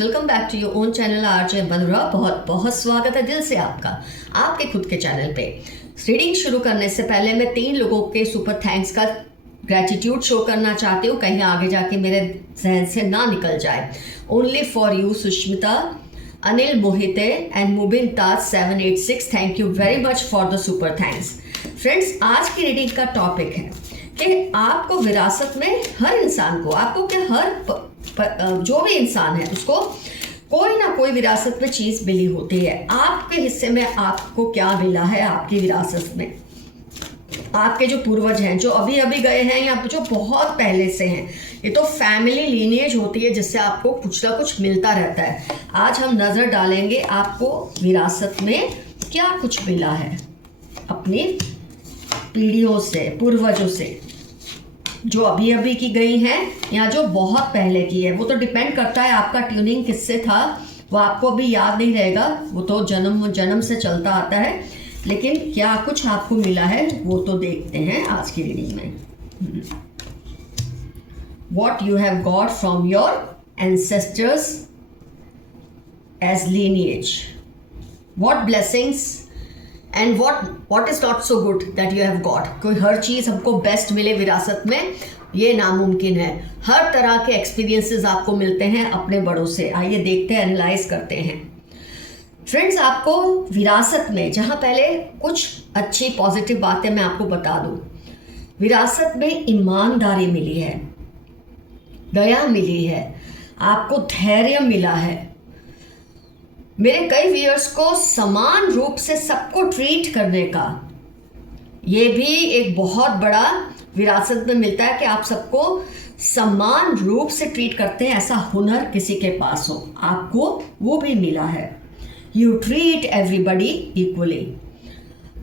Welcome back to your own channel RJ Madhura. बहुत बहुत स्वागत है दिल से आपका आपके खुद के चैनल पे। रीडिंग शुरू करने से पहले मैं 3 लोगों के सुपर थैंक्स का ग्रेटिट्यूड शो करना चाहती हूँ, कहीं आगे जाके मेरे जहन से ना निकल जाए। Only for you Sushmita, Anil Mohite and Mubin Taj 786, thank you very much for the super thanks. Friends, आज की रीडिंग का टॉपिक है कि आपको विरासत में हर इंसान को, आपको क्या हर जो भी इंसान है उसको कोई ना कोई विरासत में चीज़ मिली होती है। आपके हिस्से में आपको क्या मिला है आपकी विरासत में? आपके जो पूर्वज हैं, जो अभी अभी गए हैं या जो बहुत पहले से हैं, ये तो फैमिली लीनिएज होती है जिससे आपको कुछ ना कुछ मिलता रहता है। आज हम नज़र डालेंगे आपको विरासत में क्या कुछ मिला है अपनी पीढ़ियों से, पूर्वजों से, जो अभी अभी की गई हैं या जो बहुत पहले की है। वो तो डिपेंड करता है आपका ट्यूनिंग किससे था, वो आपको अभी याद नहीं रहेगा, वो तो जन्म से चलता आता है। लेकिन क्या कुछ आपको मिला है वो तो देखते हैं आज की रीडिंग में। What you have got from your ancestors as lineage, what blessings and what is not so good that you have got. कोई हर चीज़ हमको बेस्ट मिले विरासत में, ये नामुमकिन है। हर तरह के एक्सपीरियंसेस आपको मिलते हैं अपने बड़ों से। आइए देखते हैं, एनालाइज करते हैं। फ्रेंड्स, आपको विरासत में, जहाँ पहले कुछ अच्छी पॉजिटिव बातें मैं आपको बता दूँ, विरासत में ईमानदारी मिली है, दया मिली है, आपको धैर्य मिला है। मेरे कई व्यूअर्स को समान रूप से सबको ट्रीट करने का, ये भी एक बहुत बड़ा विरासत में मिलता है कि आप सबको समान रूप से ट्रीट करते हैं। ऐसा हुनर किसी के पास हो, आपको वो भी मिला है। You treat everybody equally.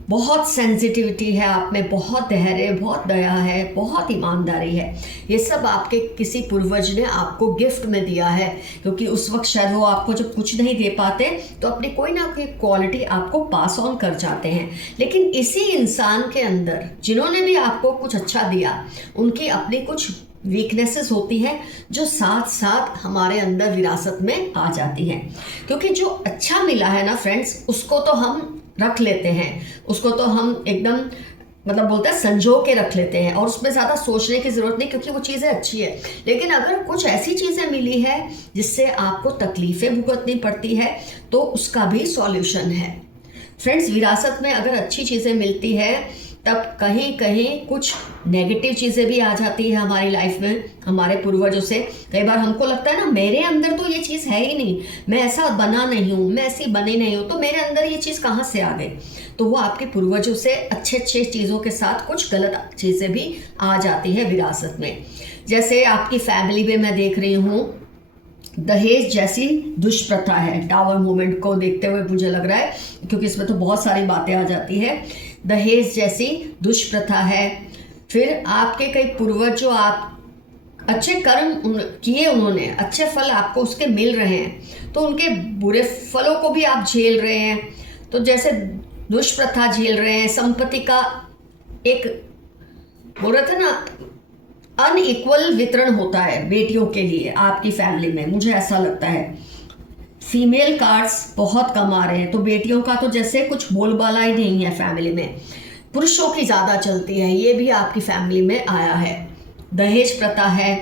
बहुत सेंसिटिविटी है आप में, बहुत धैर्य, बहुत दया है, बहुत ईमानदारी है। ये सब आपके किसी पूर्वज ने आपको गिफ्ट में दिया है, क्योंकि उस वक्त शायद वो आपको जब कुछ नहीं दे पाते तो अपनी कोई ना कोई क्वालिटी आपको पास ऑन कर जाते हैं। लेकिन इसी इंसान के अंदर जिन्होंने भी आपको कुछ अच्छा दिया, उनकी अपनी कुछ वीकनेसेस होती हैं जो साथ साथ हमारे अंदर विरासत में आ जाती हैं। क्योंकि जो अच्छा मिला है ना फ्रेंड्स, उसको तो हम रख लेते हैं, उसको तो हम एकदम बोलते हैं संजो के रख लेते हैं, और उसमें ज़्यादा सोचने की ज़रूरत नहीं, क्योंकि वो चीज़ें अच्छी है। लेकिन अगर कुछ ऐसी चीज़ें मिली है जिससे आपको तकलीफ़ें भुगतनी पड़ती है, तो उसका भी सॉल्यूशन है। फ्रेंड्स, विरासत में अगर अच्छी चीज़ें मिलती है तब कहीं कहीं कुछ नेगेटिव चीज़ें भी आ जाती है हमारी लाइफ में, हमारे पूर्वजों से। कई बार हमको लगता है ना, मेरे अंदर तो ये चीज़ है ही नहीं, मैं ऐसा बना नहीं हूँ, मैं ऐसी बनी नहीं हूँ, तो मेरे अंदर ये चीज़ कहाँ से आ गई? तो वो आपके पूर्वजों से अच्छे चीज़ों के साथ कुछ गलत चीज़ें भी आ जाती है विरासत में। जैसे आपकी फैमिली में मैं देख रही हूँ दहेज जैसी दुष्प्रथा है। टावर मूवमेंट को देखते हुए मुझे लग रहा है, क्योंकि इसमें तो बहुत सारी बातें आ जाती है। दहेज जैसी दुष्प्रथा है। फिर आपके कई पूर्वज जो आप अच्छे कर्म किए, उन्होंने अच्छे फल आपको उसके मिल रहे हैं, तो उनके बुरे फलों को भी आप झेल रहे हैं। तो जैसे दुष्प्रथा झेल रहे हैं, संपत्ति का एक बोल रहे थे ना, अनइक्वल वितरण होता है बेटियों के लिए आपकी फैमिली में, मुझे ऐसा लगता है। फीमेल कार्ड्स बहुत कम आ रहे हैं, तो बेटियों का तो जैसे कुछ बोलबाला ही नहीं है फैमिली में, पुरुषों की ज़्यादा चलती है। ये भी आपकी फैमिली में आया है। दहेज प्रथा है,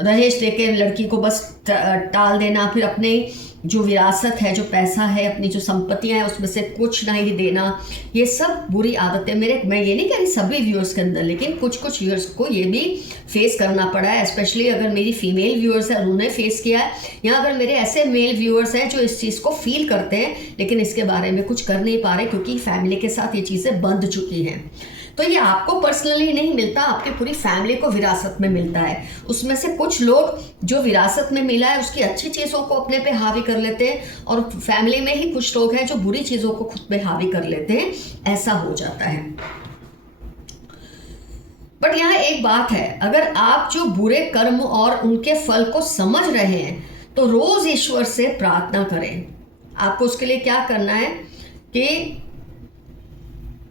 दहेज लेके लड़की को बस टाल देना, फिर अपने जो विरासत है, जो पैसा है, अपनी जो संपत्तियां हैं, उसमें से कुछ नहीं देना। ये सब बुरी आदतें मैं ये नहीं कह रही सभी व्यूअर्स के अंदर, लेकिन कुछ व्यूअर्स को ये भी फेस करना पड़ा है। स्पेशली अगर मेरी फीमेल व्यूअर्स है, उन्होंने फेस किया है, या अगर मेरे ऐसे मेल व्यूअर्स हैं जो इस चीज़ को फील करते हैं लेकिन इसके बारे में कुछ कर नहीं पा रहे, क्योंकि फैमिली के साथ ये चीज़ें बंध चुकी हैं। तो ये आपको पर्सनली नहीं मिलता, आपकी पूरी फैमिली को विरासत में मिलता है। उसमें से कुछ लोग जो विरासत में मिला है उसकी अच्छी चीज़ों को अपने पे हावी कर लेते हैं, और फैमिली में ही कुछ लोग हैं जो बुरी चीज़ों को खुद पे हावी कर लेते हैं। ऐसा हो जाता है। बट यहाँ एक बात है, अगर आप जो बुरे कर्म और उनके फल को समझ रहे हैं तो रोज़ ईश्वर से प्रार्थना करें। आपको उसके लिए क्या करना है कि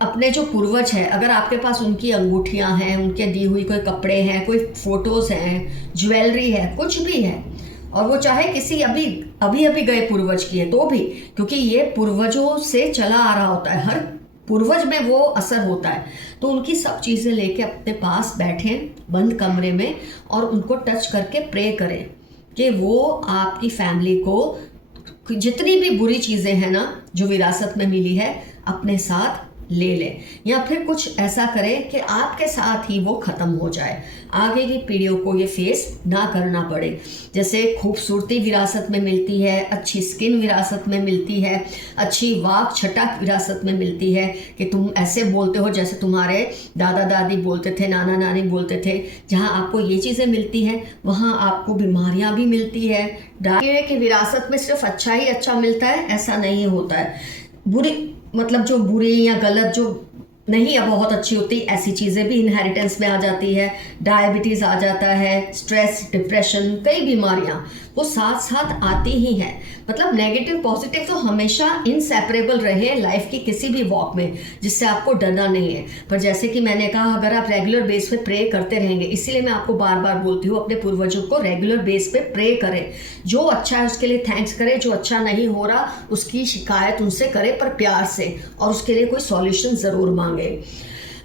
अपने जो पूर्वज हैं, अगर आपके पास उनकी अंगूठियां हैं, उनके दी हुई कोई कपड़े हैं, कोई फोटोज़ हैं, ज्वेलरी है, कुछ भी है, और वो चाहे किसी अभी अभी अभी गए पूर्वज की है तो भी, क्योंकि ये पूर्वजों से चला आ रहा होता है, हर पूर्वज में वो असर होता है। तो उनकी सब चीज़ें लेके अपने पास बैठें बंद कमरे में और उनको टच करके प्रे करें कि वो आपकी फैमिली को जितनी भी बुरी चीज़ें हैं ना जो विरासत में मिली है अपने साथ ले लें, या फिर कुछ ऐसा करें कि आपके साथ ही वो ख़त्म हो जाए, आगे की पीढ़ियों को ये फेस ना करना पड़े। जैसे खूबसूरती विरासत में मिलती है, अच्छी स्किन विरासत में मिलती है, अच्छी वाक छटा विरासत में मिलती है कि तुम ऐसे बोलते हो जैसे तुम्हारे दादा दादी बोलते थे, नाना नानी बोलते थे। जहाँ आपको ये चीज़ें मिलती हैं वहाँ आपको बीमारियाँ भी मिलती है। कि विरासत में सिर्फ अच्छा ही अच्छा मिलता है, ऐसा नहीं होता है। बुरी मतलब जो बुरी या गलत जो नहीं है बहुत अच्छी होती, ऐसी चीज़ें भी इनहेरिटेंस में आ जाती है। डायबिटीज़ आ जाता है, स्ट्रेस, डिप्रेशन, कई बीमारियां वो साथ साथ आती ही हैं। मतलब नेगेटिव पॉजिटिव तो हमेशा इनसेपरेबल रहे लाइफ की किसी भी वॉक में, जिससे आपको डरना नहीं है। पर जैसे कि मैंने कहा, अगर आप रेगुलर बेस पे प्रे करते रहेंगे, इसीलिए मैं आपको बार बार बोलती हूँ अपने पूर्वजों को रेगुलर बेस पे प्रे करें। जो अच्छा है उसके लिए थैंक्स करें, जो अच्छा नहीं हो रहा उसकी शिकायत उनसे करें पर प्यार से, और उसके लिए कोई सॉल्यूशन ज़रूर मांगे।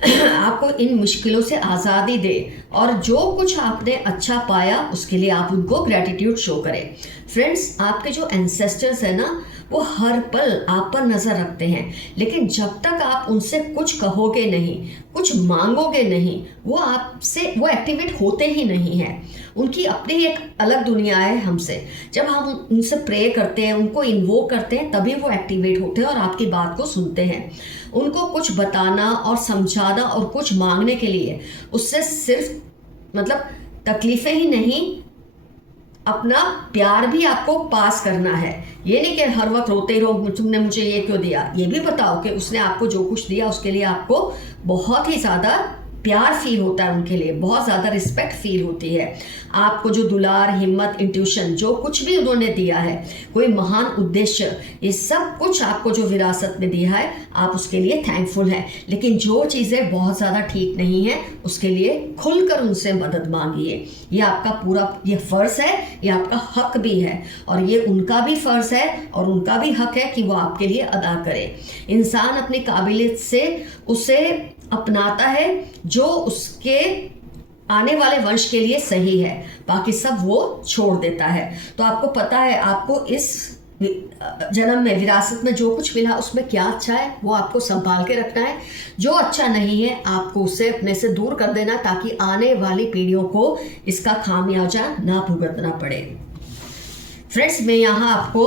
आपको इन मुश्किलों से आज़ादी दे, और जो कुछ आपने अच्छा पाया उसके लिए आप उनको ग्रैटिट्यूड शो करें। फ्रेंड्स, आपके जो एंसेस्टर्स हैं ना वो हर पल आप पर नज़र रखते हैं, लेकिन जब तक आप उनसे कुछ कहोगे नहीं, कुछ मांगोगे नहीं, वो आपसे वो एक्टिवेट होते ही नहीं हैं। उनकी अपनी एक अलग दुनिया है हमसे। जब हम उनसे प्रे करते हैं, उनको इन्वोक करते हैं, तभी वो एक्टिवेट होते हैं और आपकी बात को सुनते हैं। उनको कुछ बताना और समझाना और कुछ मांगने के लिए उससे सिर्फ मतलब तकलीफें ही नहीं, अपना प्यार भी आपको पास करना है। ये नहीं कि हर वक्त रोते ही रहो तुमने मुझे ये क्यों दिया। ये भी बताओ कि उसने आपको जो कुछ दिया उसके लिए आपको बहुत ही ज़्यादा प्यार फील होता है, उनके लिए बहुत ज़्यादा रिस्पेक्ट फील होती है। आपको जो दुलार, हिम्मत, इंट्यूशन जो कुछ भी उन्होंने दिया है, कोई महान उद्देश्य, ये सब कुछ आपको जो विरासत में दिया है आप उसके लिए थैंकफुल हैं। लेकिन जो चीज़ें बहुत ज़्यादा ठीक नहीं है उसके लिए खुलकर उनसे मदद मांगिए। ये आपका पूरा ये फ़र्ज़ है, ये आपका हक भी है, और ये उनका भी फ़र्ज़ है और उनका भी हक है कि वो आपके लिए अदा करे। इंसान अपनी काबिलियत से उसे अपनाता है जो उसके आने वाले वंश के लिए सही है, बाकी सब वो छोड़ देता है। तो आपको पता है आपको इस जन्म में विरासत में जो कुछ मिला उसमें क्या अच्छा है वो आपको संभाल के रखना है। जो अच्छा नहीं है आपको उसे अपने से दूर कर देना, ताकि आने वाली पीढ़ियों को इसका खामियाजा ना भुगतना पड़े। फ्रेंड्स, मैं यहाँ आपको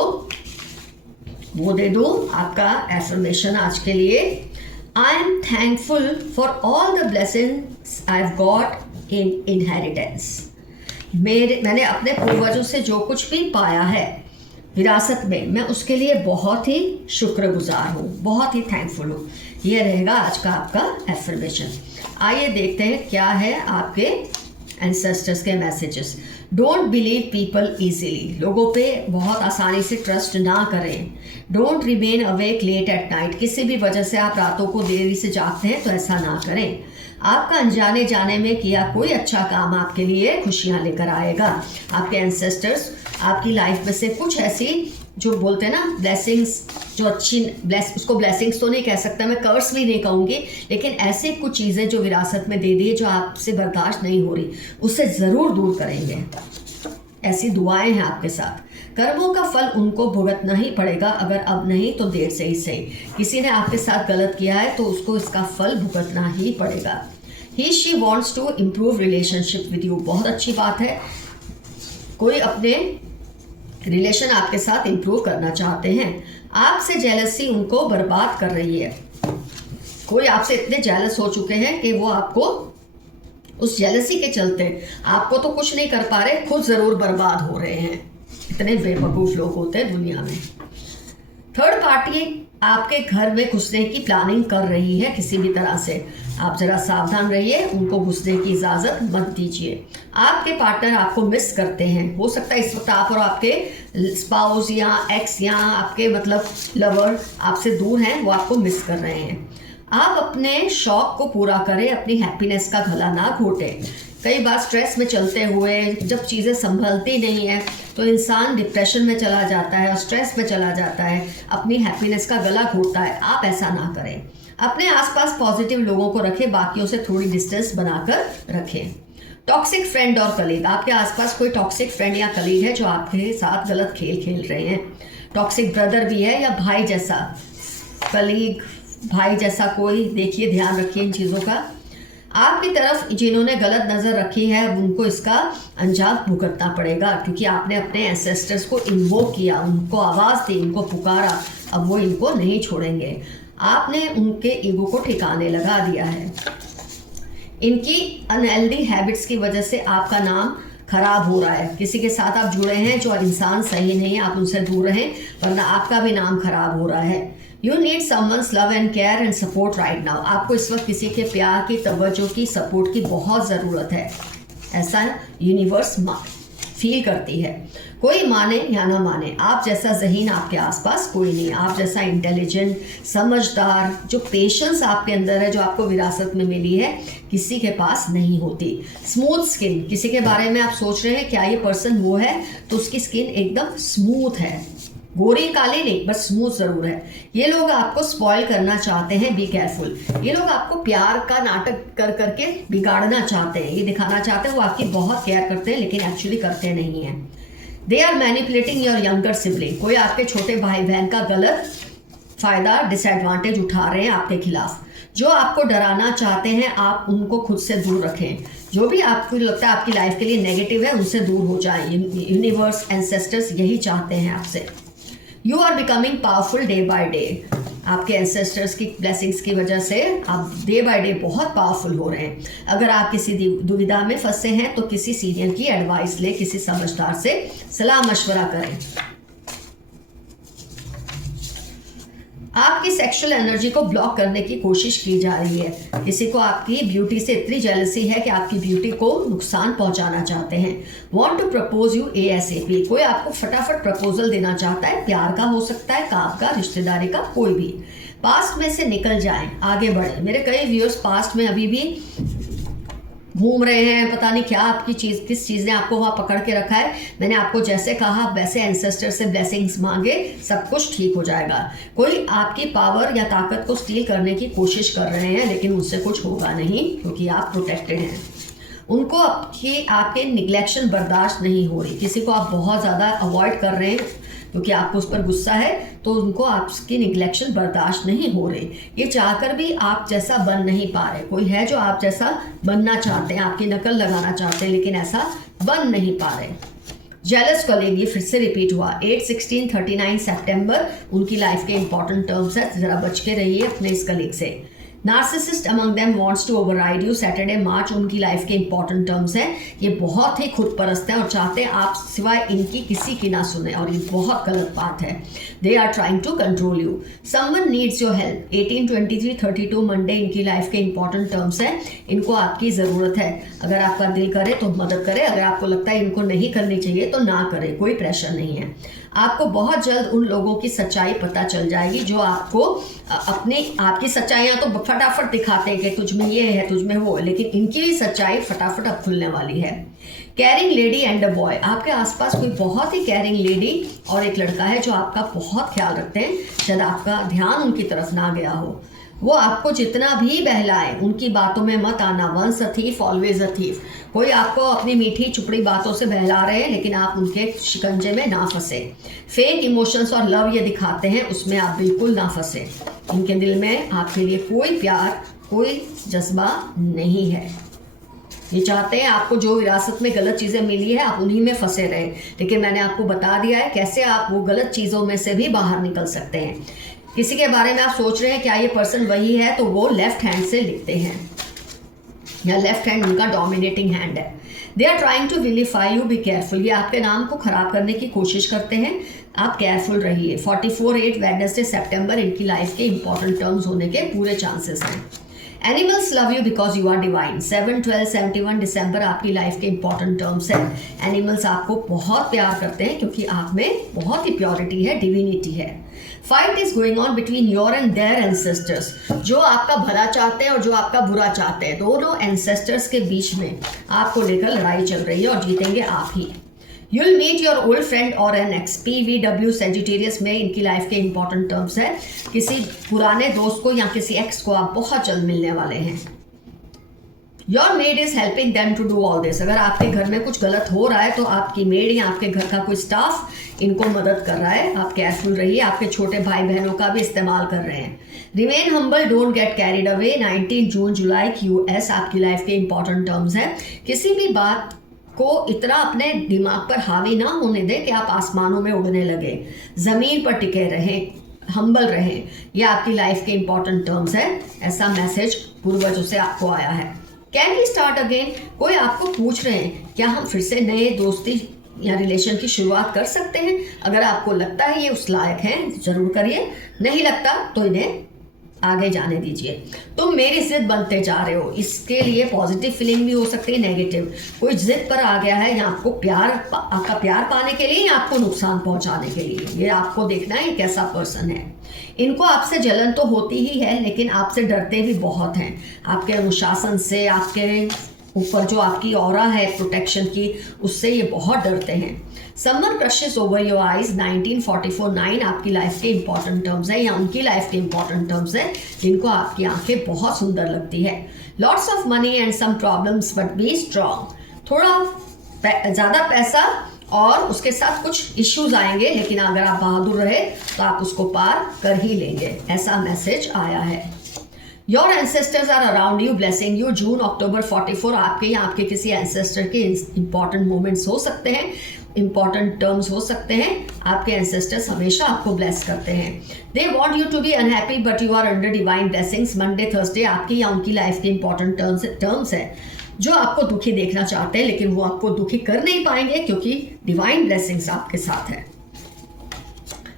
वो दे दूँ आपका एफर्मेशन आज के लिए। I am thankful for all the blessings I've got in inheritance. मैंने अपने पूर्वजों से जो कुछ भी पाया है विरासत में, मैं उसके लिए बहुत ही शुक्रगुजार हूँ, बहुत ही थैंकफुल हूँ। ये रहेगा आज का आपका एफर्मेशन। आइए देखते हैं क्या है आपके एंसेस्टर्स के messages. Don't believe people easily, लोगों पे बहुत आसानी से ट्रस्ट ना करें। Don't remain awake late at night, किसी भी वजह से आप रातों को देरी से जागते हैं तो ऐसा ना करें। आपका अनजाने जाने में किया कोई अच्छा काम आपके लिए खुशियाँ लेकर आएगा। आपके एंसेस्टर्स आपकी लाइफ में से कुछ ऐसी जो बोलते हैं ना ब्लेसिंग्स, जो अच्छी उसको ब्लेसिंग्स तो नहीं कह सकता मैं, कर्स भी नहीं कहूँगी, लेकिन ऐसे कुछ चीज़ें जो विरासत में दे दी है जो आपसे बर्दाश्त नहीं हो रही, उससे ज़रूर दूर करेंगे। ऐसी दुआएं हैं आपके साथ। कर्मों का फल उनको भुगतना ही पड़ेगा, अगर अब नहीं तो देर से ही सही। किसी ने आपके साथ गलत किया है तो उसको इसका फल भुगतना ही पड़ेगा। He she wants to improve relationship with you, बहुत अच्छी बात है। कोई अपने रिलेशन आपके साथ इम्प्रूव करना चाहते हैं। आपसे जेलसी उनको बर्बाद कर रही है। कोई आपसे इतने जेलस हो चुके हैं कि वो आपको उस जेलसी के चलते आपको तो कुछ नहीं कर पा रहे, खुद ज़रूर बर्बाद हो रहे हैं। इतने बेवकूफ़ लोग होते हैं दुनिया में। थर्ड पार्टी आपके घर में घुसने की प्लानिंग कर रही है किसी भी तरह से, आप ज़रा सावधान रहिए, उनको घुसने की इजाज़त मत दीजिए। आपके पार्टनर आपको मिस करते हैं। हो सकता है इस वक्त आप और आपके स्पाउस या एक्स या आपके मतलब लवर आपसे दूर हैं, वो आपको मिस कर रहे हैं। आप अपने शौक को पूरा करें, अपनी हैप्पीनेस का गला ना घोटें। कई बार स्ट्रेस में चलते हुए जब चीज़ें संभलती नहीं है तो इंसान डिप्रेशन में चला जाता है और स्ट्रेस में चला जाता है, अपनी हैप्पीनेस का गला घोटता है। आप ऐसा ना करें। अपने आसपास पॉजिटिव लोगों को रखें, बाकियों से थोड़ी डिस्टेंस बनाकर रखें। टॉक्सिक फ्रेंड और कलीग, आपके आसपास कोई टॉक्सिक फ्रेंड या कलीग है जो आपके साथ गलत खेल खेल रहे हैं। टॉक्सिक ब्रदर भी है या भाई जैसा कलीग, भाई जैसा कोई, देखिए ध्यान रखिए इन चीज़ों का। आपकी तरफ जिन्होंने गलत नज़र रखी है उनको इसका अंजाम भुगतना पड़ेगा, क्योंकि आपने अपने एंसेस्टर्स को इन्वोक किया, उनको आवाज़ दी, उनको पुकारा, अब वो इनको नहीं छोड़ेंगे। आपने उनके ईगो को ठिकाने लगा दिया है। इनकी अनहेल्दी हैबिट्स की वजह से आपका नाम खराब हो रहा है। किसी के साथ आप जुड़े हैं जो इंसान सही नहीं है, आप उनसे दूर रहें, वरना आपका भी नाम खराब हो रहा है। You need someone's love and care and support right now. आपको इस वक्त किसी के प्यार की, तवज्जो की, सपोर्ट की बहुत ज़रूरत है। ऐसा यूनिवर्स फील करती है। कोई माने या ना माने, आप जैसा ज़हीन आपके आसपास कोई नहीं। आप जैसा इंटेलिजेंट, समझदार, जो पेशेंस आपके अंदर है, जो आपको विरासत में मिली है, किसी के पास नहीं होती। स्मूथ स्किन, किसी के बारे में आप सोच रहे हैं क्या ये पर्सन वो है, तो उसकी स्किन एकदम स्मूथ है, गोरी काली नहीं, बस स्मूथ ज़रूर है। ये लोग आपको स्पॉइल करना चाहते हैं, बी केयरफुल। ये लोग आपको प्यार का नाटक कर करके बिगाड़ना चाहते हैं, ये दिखाना चाहते हैं वो आपकी बहुत केयर करते हैं, लेकिन एक्चुअली करते नहीं हैं। They are manipulating your younger sibling, कोई आपके छोटे भाई बहन का गलत फ़ायदा, डिसएडवांटेज उठा रहे हैं आपके खिलाफ। जो आपको डराना चाहते हैं, आप उनको खुद से दूर रखें। जो भी आपको लगता है आपकी लाइफ के लिए नेगेटिव है, उनसे दूर हो जाएं। यूनिवर्स, एंसेस्टर्स यही चाहते हैं आपसे। You are becoming powerful day by day. आपके एंसेस्टर्स की ब्लेसिंग्स की वजह से आप डे बाय डे बहुत पावरफुल हो रहे हैं। अगर आप किसी दुविधा में फंसे हैं तो किसी सीनियर की एडवाइस ले, किसी समझदार से सलाह मशवरा करें। आपकी सेक्सुअल एनर्जी को ब्लॉक करने की कोशिश की जा रही है। किसी को आपकी ब्यूटी से इतनी जेलसी है कि आपकी ब्यूटी को नुकसान पहुंचाना चाहते हैं। Want to propose you ASAP, कोई आपको फटाफट प्रपोजल देना चाहता है, प्यार का हो सकता है, काम का, रिश्तेदारी का, कोई भी। पास्ट में से निकल जाएं, आगे बढ़ें। मेरे कई व्यूअर्स पास्ट में अभी भी घूम रहे हैं, पता नहीं क्या आपकी किस चीज़ ने आपको वहाँ पकड़ के रखा है। मैंने आपको जैसे कहा वैसे एंसेस्टर से ब्लेसिंग्स मांगे, सब कुछ ठीक हो जाएगा। कोई आपकी पावर या ताकत को स्टील करने की कोशिश कर रहे हैं, लेकिन उनसे कुछ होगा नहीं, क्योंकि आप प्रोटेक्टेड हैं। उनको आपके निग्लेक्शन बर्दाश्त नहीं हो रही। किसी को आप बहुत ज़्यादा अवॉइड कर रहे हैं क्योंकि आपको उस पर गुस्सा है, तो उनको आपकी निग्लेक्शन बर्दाश्त नहीं हो रही। ये चाहकर भी आप जैसा बन नहीं पा रहे। कोई है जो आप जैसा बनना चाहते हैं, आपकी नकल लगाना चाहते हैं, लेकिन ऐसा बन नहीं पा रहे। जेलस कलीग, ये फिर से रिपीट हुआ। 8, 16, 39 सितंबर उनकी लाइफ के इंपॉर्टेंट टर्म्स है, ज़रा बच के रहिए अपने इस कलीग से। Narcissist among them wants to override you, Saturday March उनकी लाइफ के इंपॉर्टेंट टर्म्स हैं। ये बहुत ही खुद परस्त हैं और चाहते हैं आप सिवाय इनकी किसी की ना सुने, और ये बहुत गलत बात है। They are trying to control you. Someone needs your help. 18, 23, 32 Monday इनकी लाइफ के इंपॉर्टेंट टर्म्स हैं। इनको आपकी ज़रूरत है। अगर आपका दिल करे तो मदद करे, अगर आपको लगता है इनको नहीं करनी चाहिए तो ना करे, कोई प्रेशर नहीं है। आपको बहुत जल्द उन लोगों की सच्चाई पता चल जाएगी जो आपको आपकी सच्चाइयाँ तो फटाफट दिखाते हैं कि तुझ में ये है, तुझ में वो, लेकिन इनकी भी सच्चाई फटाफट अब खुलने वाली है। Carrying lady and a boy, आपके आसपास कोई बहुत ही कैरिंग लेडी और एक लड़का है जो आपका बहुत ख्याल रखते हैं। शायद आपका ध्यान उनकी तरफ ना गया हो। वो आपको जितना भी बहलाए, उनकी बातों में मत आना। Once a thief always a thief. कोई आपको अपनी मीठी चुपड़ी बातों से बहला रहे हैं, लेकिन आप उनके शिकंजे में ना फंसे। फेक इमोशंस और लव ये दिखाते हैं, उसमें आप बिल्कुल ना फंसे। इनके दिल में आपके लिए कोई प्यार, कोई जज्बा नहीं है। ये चाहते हैं आपको जो विरासत में गलत चीज़ें मिली है आप उन्हीं में फंसे रहे, लेकिन मैंने आपको बता दिया है कैसे आप वो गलत चीज़ों में से भी बाहर निकल सकते हैं। किसी के बारे में आप सोच रहे हैं क्या ये पर्सन वही है, तो वो लेफ्ट हैंड से लिखते हैं या लेफ्ट हैंड उनका डोमिनेटिंग हैंड है। They are trying to vilify you, be careful. ये आपके नाम को खराब करने की कोशिश करते हैं, आप केयरफुल रहिए। 44, 8 वेडनेसडे सितंबर इनकी लाइफ के इंपॉर्टेंट टर्म्स होने के पूरे चांसेस हैं। Animals love you because you are divine. 7, 12, 71 दिसंबर आपकी लाइफ के इंपॉर्टेंट टर्म्स है। एनिमल्स आपको बहुत प्यार करते हैं क्योंकि आप में बहुत ही प्योरिटी है, डिविनिटी है। Fight is going on between your and their ancestors. जो आपका भला चाहते हैं और जो आपका बुरा चाहते हैं, दोनों एंसेस्टर्स के बीच में आपको लेकर लड़ाई चल रही है और जीतेंगे आप ही। You'll meet your old friend or an ex। PVW Sagittarius में इनकी लाइफ के इंपॉर्टेंट टर्म्स है। किसी पुराने दोस्त को या किसी एक्स को आप बहुत जल्द मिलने वाले हैं। Your maid is helping them to do all this। अगर आपके घर में कुछ गलत हो रहा है तो आपकी मेड या आपके घर का कोई स्टाफ इनको मदद कर रहा है। आप केयरफुल रहिए, आपके छोटे भाई बहनों का भी इस्तेमाल कर रहे हैं। Remain humble, don't get carried away. 19 June July QS आपकी लाइफ के इंपॉर्टेंट टर्म्स है। किसी भी बात को इतना अपने दिमाग पर हावी ना होने दें कि आप आसमानों में उड़ने लगे। ज़मीन पर टिके रहें, हम्बल रहें। ये आपकी लाइफ के इंपॉर्टेंट टर्म्स है। ऐसा मैसेज पूर्वजों से आपको आया है। Can we start again? कोई आपको पूछ रहे हैं क्या हम फिर से नए दोस्ती या रिलेशन की शुरुआत कर सकते हैं? अगर आपको लगता है ये उस लायक हैं, जरूर करिए। नहीं लगता तो इन्हें आगे जाने दीजिए। तुम मेरी जिद बनते जा रहे हो। इसके लिए पॉजिटिव फीलिंग भी हो सकती है, नेगेटिव। कोई जिद पर आ गया है या आपको आपका प्यार पाने के लिए या आपको नुकसान पहुंचाने के लिए। ये आपको देखना है कैसा पर्सन है। इनको आपसे जलन तो होती ही है लेकिन आपसे डरते भी बहुत हैं। आपके अनुशासन से, आपके ऊपर जो आपकी ऑरा है प्रोटेक्शन की, उससे ये बहुत डरते हैं। Someone crushes over your eyes. 1944 9 आपकी लाइफ के इंपॉर्टेंट टर्म्स है या उनकी लाइफ के इंपॉर्टेंट टर्म्स है जिनको आपकी आंखें बहुत सुंदर लगती है। Lots of money and some problems but be strong. थोड़ा ज़्यादा पैसा और उसके साथ कुछ इश्यूज आएंगे लेकिन अगर आप बहादुर रहे तो आप उसको पार कर ही लेंगे। ऐसा मैसेज आया है। Your ancestors are around you blessing you. जून अक्टूबर 44 आपके या आपके किसी एंसेस्टर के इंपॉर्टेंट मोमेंट्स हो सकते हैं, इंपॉर्टेंट टर्म्स हो सकते हैं। आपके एंसेस्टर्स हमेशा आपको ब्लेस करते हैं। They want you to be unhappy but you are under divine blessings. Monday Thursday आपकी या उनकी लाइफ के इंपॉर्टेंट टर्म्स है। जो आपको दुखी देखना चाहते हैं लेकिन वो आपको दुखी कर नहीं पाएंगे क्योंकि डिवाइन ब्लेसिंग्स आपके साथ है।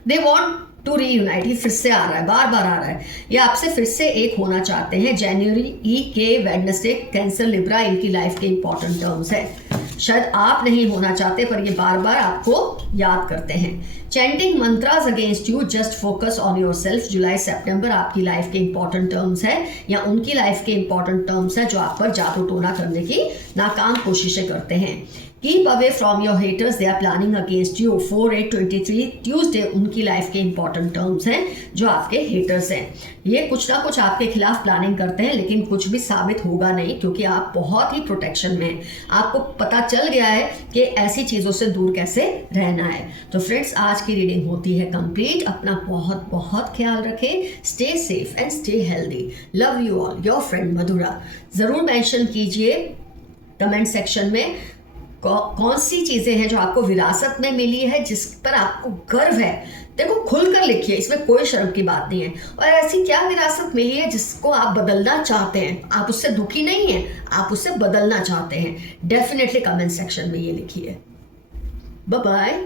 They want to reunite. ये फिर से आ रहा है, बार बार आ रहा है। ये आपसे फिर से एक होना चाहते हैं। जनवरी के वेडनेसडे कैंसर लिब्रा इनकी लाइफ के इंपॉर्टेंट टर्म्स है। शायद आप नहीं होना चाहते पर ये बार बार आपको याद करते हैं। Chanting mantras against you, just focus on yourself. जुलाई सितंबर आपकी लाइफ के इंपॉर्टेंट टर्म्स है या उनकी लाइफ के इंपॉर्टेंट टर्म्स है जो आप पर जादू टोना करने की नाकाम कोशिशें करते हैं। Keep away from your haters, they are planning against you. 4/8/23 Tuesday उनकी लाइफ के इंपॉर्टेंट टर्म्स हैं जो आपके हेटर्स हैं। ये कुछ ना कुछ आपके खिलाफ प्लानिंग करते हैं लेकिन कुछ भी साबित होगा नहीं क्योंकि आप बहुत ही प्रोटेक्शन में हैं। आपको पता चल गया है कि ऐसी चीज़ों से दूर कैसे रहना है। तो फ्रेंड्स, आज की रीडिंग होती है कंप्लीट। अपना बहुत बहुत ख्याल रखें। Stay safe and stay healthy. Love you all, your friend Madhura. ज़रूर मेंशन कीजिए कमेंट सेक्शन में कौन सी चीज़ें हैं जो आपको विरासत में मिली है, जिस पर आपको गर्व है। देखो, खुलकर लिखिए, इसमें कोई शर्म की बात नहीं है। और ऐसी क्या विरासत मिली है जिसको आप बदलना चाहते हैं। आप उससे दुखी नहीं हैं, आप उससे बदलना चाहते हैं। डेफिनेटली कमेंट सेक्शन में ये लिखिए। Bye bye.